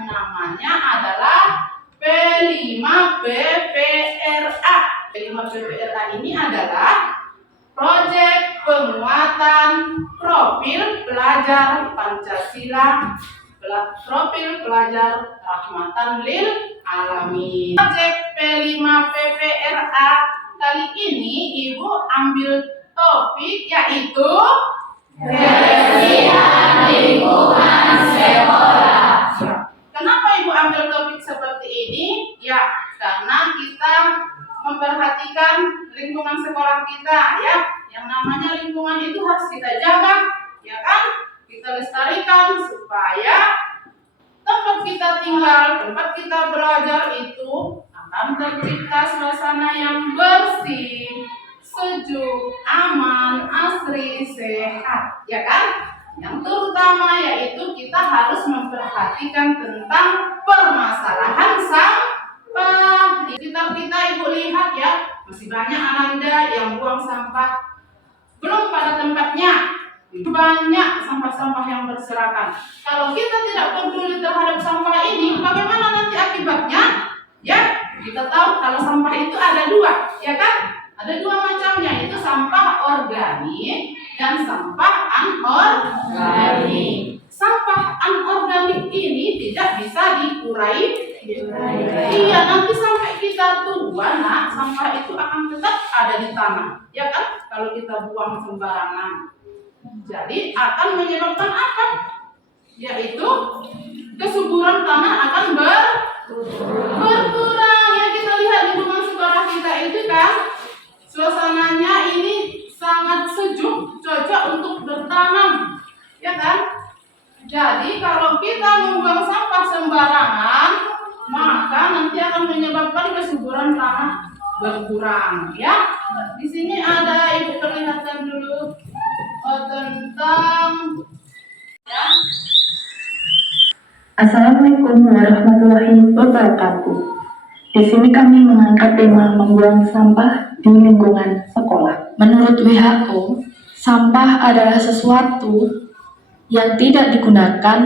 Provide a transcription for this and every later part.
yang namanya adalah P5BPRA. P5BPRA ini adalah proyek penguatan profil pelajar Pancasila, profil pelajar rahmatan lil alamin. Proyek P5PPRA kali ini Ibu ambil topik yaitu kebersihan lingkungan sekolah. Kenapa Ibu ambil topik seperti ini? Ya, karena kita memperhatikan lingkungan sekolah kita, ya. Yang namanya lingkungan itu harus kita jaga, ya kan? Kita lestarikan supaya tempat kita tinggal, tempat kita belajar itu akan tercipta suasana yang bersih, sejuk, aman, asri, sehat, ya kan? Yang terutama yaitu kita harus memperhatikan tentang permasalahan sampah. Di sekitar kita Ibu lihat ya, masih banyak Ananda yang buang sampah belum pada tempatnya. Banyak sampah-sampah yang berserakan. Kalau kita tidak peduli terhadap sampah ini, bagaimana nanti akibatnya? Ya, kita tahu kalau sampah itu ada dua, ya kan? Ada dua macamnya, itu sampah organik dan sampah anorganik. Sampah anorganik ini tidak bisa dikurai. Iya, nanti sampai kita tua, nah, sampah itu akan tetap ada di tanah, ya kan? Kalau kita buang sembarangan, jadi akan menyebabkan apa? Yaitu kesuburan tanah akan berkurang. Ya, kita lihat di lingkungan sekolah kita itu kan, suasananya ini sangat sejuk, cocok untuk bertanam, ya kan? Jadi kalau kita membuang sampah sembarangan, maka nanti akan menyebabkan kesuburan tanah berkurang, ya. Di sini ada, Ibu perlihatkan dulu tentang ya. Assalamualaikum warahmatullahi wabarakatuh. Di sini kami mengangkat tema membuang sampah di lingkungan sekolah. Menurut WHO, sampah adalah sesuatu yang tidak digunakan,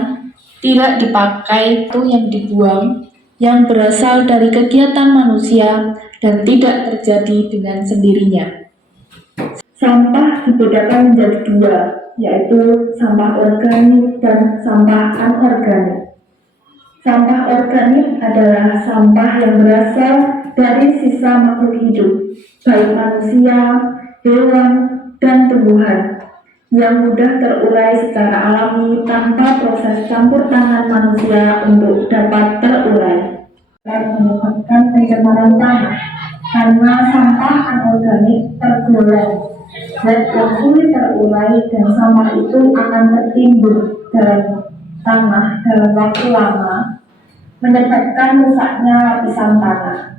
tidak dipakai, atau yang dibuang, yang berasal dari kegiatan manusia dan tidak terjadi dengan sendirinya. Sampah dibedakan menjadi dua, yaitu sampah organik dan sampah anorganik. Sampah organik adalah sampah yang berasal dari sisa makhluk hidup, baik manusia, hewan, dan tumbuhan, yang mudah terurai secara alami tanpa proses campur tangan manusia untuk dapat terurai. Dan menyebabkan pencemaran tanah karena sampah anorganik tergolong zat yang sulit terurai dan sampah itu akan tertimbun dalam tanah dalam waktu lama, menyebabkan rusaknya lapisan tanah.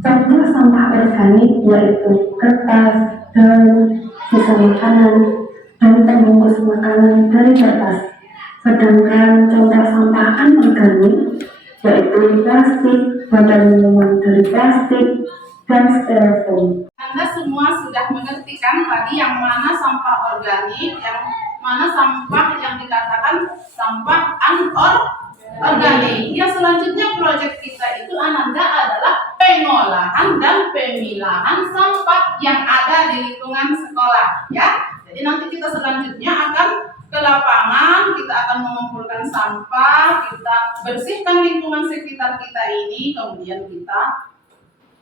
Contoh sampah organik yaitu kertas, daun, sisa makanan, dan pembungkus makanan dari kertas. Sedangkan contoh sampah anorganik yaitu plastik, badan minuman dari plastik, dan styrofoam. Anda semua sudah mengerti kan tadi yang mana sampah organik, yang mana sampah yang dikatakan sampah anorganik. Ya, selanjutnya proyek kita itu Ananda adalah pengolahan dan pemilahan sampah yang ada di lingkungan sekolah, ya. Jadi nanti kita selanjutnya akan ke lapangan, kita akan mengumpulkan sampah, kita bersihkan lingkungan sekitar kita ini, kemudian kita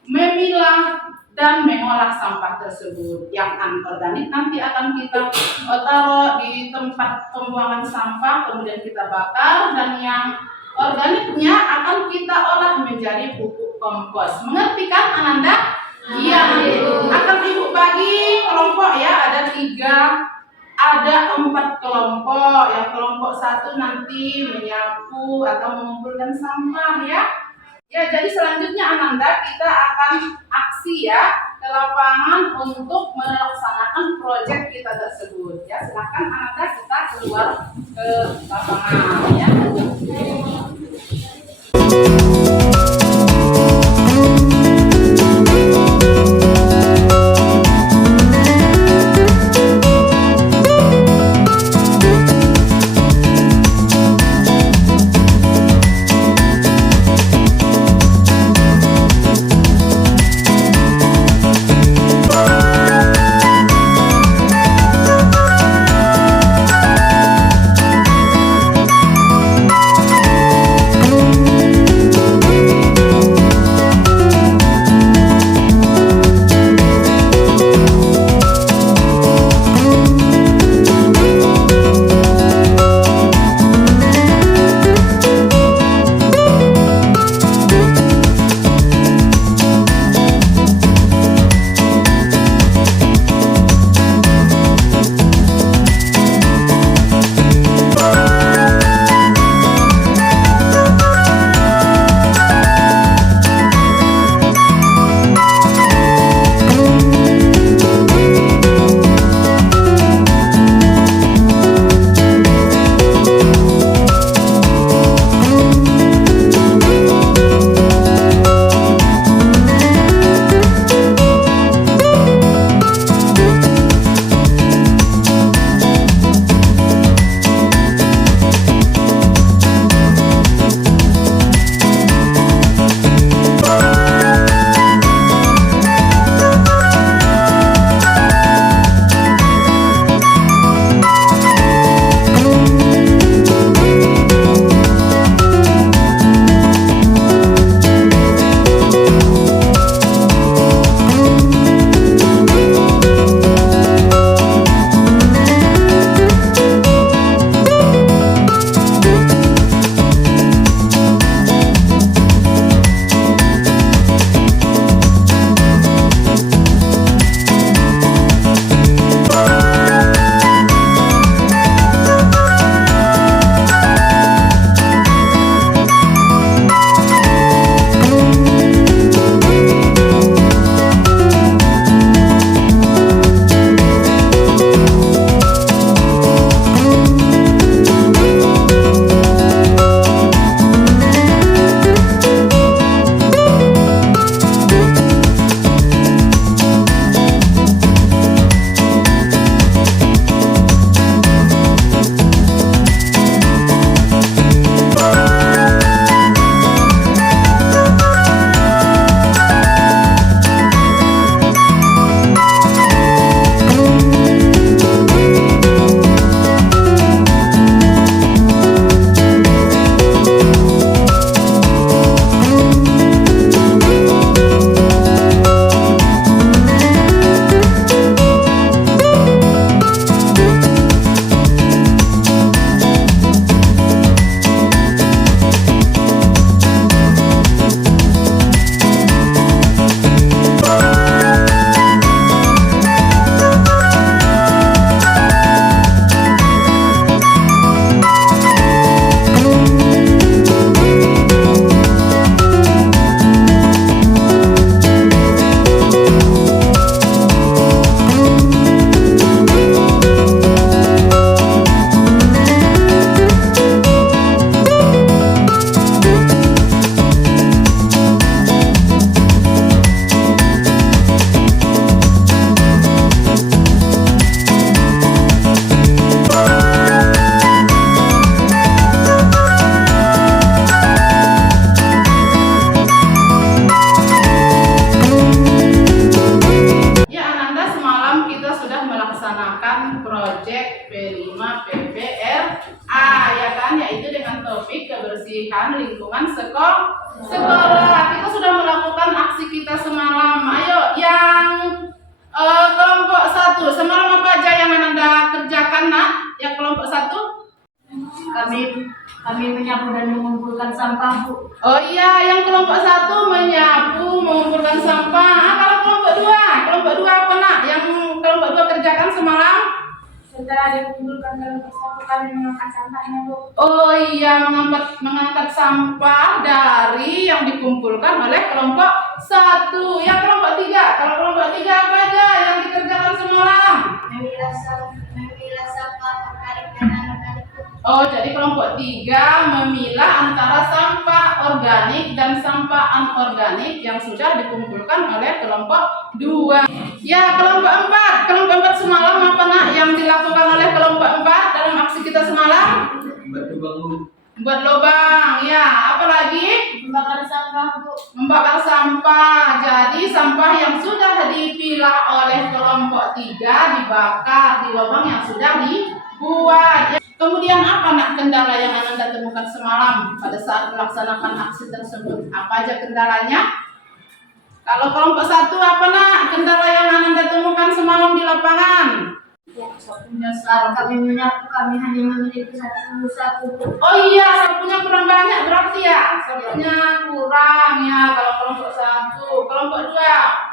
memilah dan mengolah sampah tersebut. Yang anorganik nanti akan kita taruh di tempat pembuangan sampah, kemudian kita bakar, dan yang organiknya akan kita olah menjadi pupuk kompos. Mengerti kan Ananda? Iya. Akan Ibu bagi kelompok ya, ada 3. Ada 4 kelompok. Yang kelompok 1 nanti menyapu atau mengumpulkan sampah ya. Ya, jadi selanjutnya Ananda kita akan aksi ya ke lapangan untuk melaksanakan proyek kita tersebut. Ya, silakan Ananda kita keluar ke lapangan ya. lingkungan sekolah. Kita sudah melakukan aksi kita semalam. Ayo, yang kelompok 1 semalam apa aja yang Anda kerjakan, nak? Yang kelompok 1? Kami menyapu dan mengumpulkan sampah, Bu. Oh iya, yang kelompok 1 menyapu, mengumpulkan sampah. Kalau kelompok 2 apa, nak? Yang kelompok 2 kerjakan semalam? Setelah dikumpulkan kelompok 1, kami mengangkat sampahnya, Bu. Oh iya, mengangkat sampah dari yang dikumpulkan oleh kelompok 1. Yang kelompok 3, kalau kelompok 3 apa aja yang dikerjakan semalam? Memilah sampah organik dan anorganik, Bu. Oh, jadi kelompok 3 memilah antara sampah organik dan sampah anorganik yang sudah dikumpulkan oleh kelompok 2. Ya, kelompok 4. Kelompok 4 semalam apa, nak, yang dilakukan oleh kelompok 4 dalam aksi kita semalam? Buat lubang. Ya, apa lagi? Membakar sampah, Bu. Membakar sampah. Jadi sampah yang sudah dipilah oleh kelompok 3 dibakar di lubang yang sudah dibuat. Kemudian apa, nak, kendala yang Anda temukan semalam pada saat melaksanakan aksi tersebut? Apa aja kendalanya? Kalau kelompok 1 apa, nak, kendala yang Anda temukan semalam di lapangan? Ya, sapunya saat kami menyapu, kami hanya memiliki satu, Bu. Oh iya, sapunya kurang banyak berarti ya? Sapunya kurang ya kalau kelompok 1. Kelompok 2,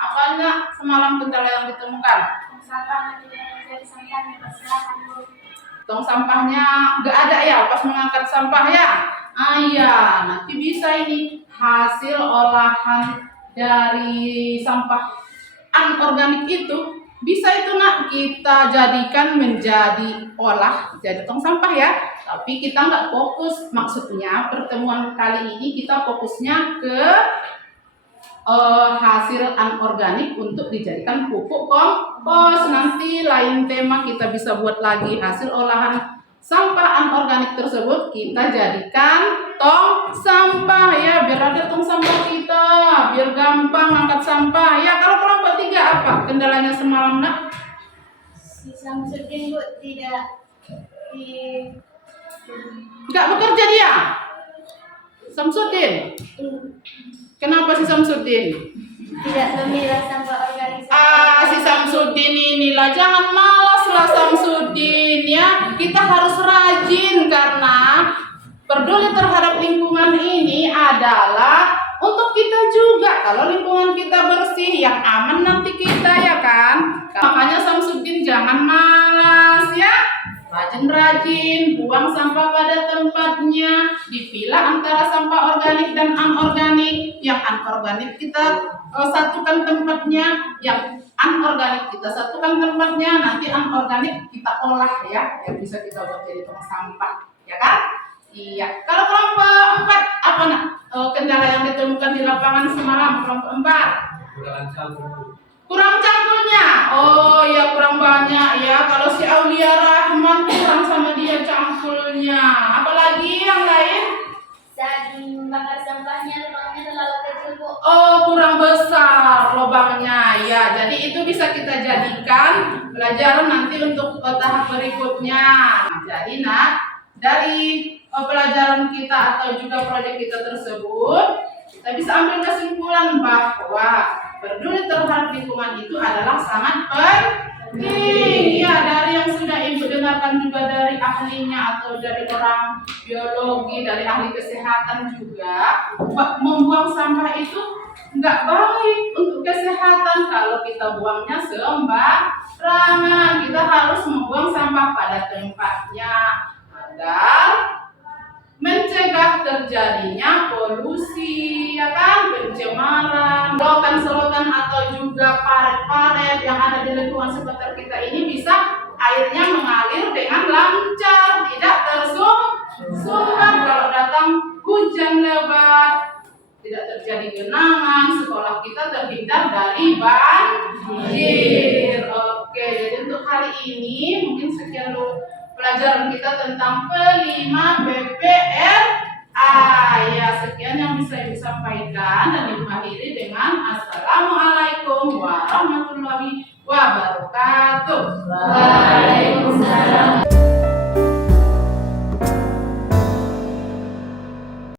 apanya semalam kendala yang ditemukan? Sampahnya tidak menjadi sampahnya berserakan, Bu. Tong sampahnya nggak ada ya pas mengangkat sampah ya? Ah iya, nanti bisa ini hasil olahan dari sampah anorganik itu. Bisa itu, nak, kita jadikan menjadi jadi tong sampah ya. Tapi kita nggak fokus, maksudnya pertemuan kali ini kita fokusnya ke hasil anorganik untuk dijadikan pupuk kompos. Nanti lain tema kita bisa buat lagi hasil olahan sampah anorganik tersebut kita jadikan tong sampah ya, biar ada tong sampah kita, biar gampang angkat sampah ya. Kalau kelompok 3 apa kendalanya semalam, nak? Si Samsudin, Bu, Nggak bekerja dia, Samsudin. Kenapa si Samsudin? tidak memilah sampah organik. Si Samsudin inilah, jangan malaslah Samsudin ya. Kita harus rajin karena peduli terhadap lingkungan ini adalah untuk kita juga. Kalau lingkungan kita bersih, yang aman nanti kita ya kan. Makanya Samsudin jangan malas ya. Rajin-rajin, buang sampah pada tempatnya, dipilah antara sampah organik dan anorganik. Yang anorganik kita satukan tempatnya, yang anorganik kita satukan tempatnya, nanti anorganik kita olah ya, yang bisa kita buat jadi tong sampah, ya kan? Iya. Kalau kelompok 4 apa, nak? Kendala yang ditemukan di lapangan semalam kelompok 4? Kurang cangkulnya. Oh ya, kurang banyak ya. Kalau si Aulia Rahman kurang sama dia cangkulnya. Apalagi yang lain? Saat membakar sampahnya, lubangnya terlalu kecil, Bu. Oh, kurang besar lubangnya ya. Jadi itu bisa kita jadikan pelajaran nanti untuk tahap berikutnya. Jadi, nak, dari pelajaran kita atau juga proyek kita tersebut, kita bisa ambil kesimpulan bahwa peduli terhadap lingkungan itu adalah sangat penting. Ya, dari yang sudah Ibu dengarkan juga dari ahlinya atau dari orang biologi, dari ahli kesehatan juga, membuang sampah itu nggak baik untuk kesehatan kalau kita buangnya sembarangan. Kita harus membuang sampah pada tempatnya agar mencegah terjadinya polusi, ya kan, pencemaran, selokan atau juga paret-paret yang ada di lingkungan sekitar kita ini bisa airnya mengalir dengan lancar, tidak tersumbat kalau datang hujan lebat, tidak terjadi genangan, sekolah kita terhindar dari banjir. Oke, jadi untuk hari ini mungkin sekian dulu pelajaran kita tentang P5 BPRA.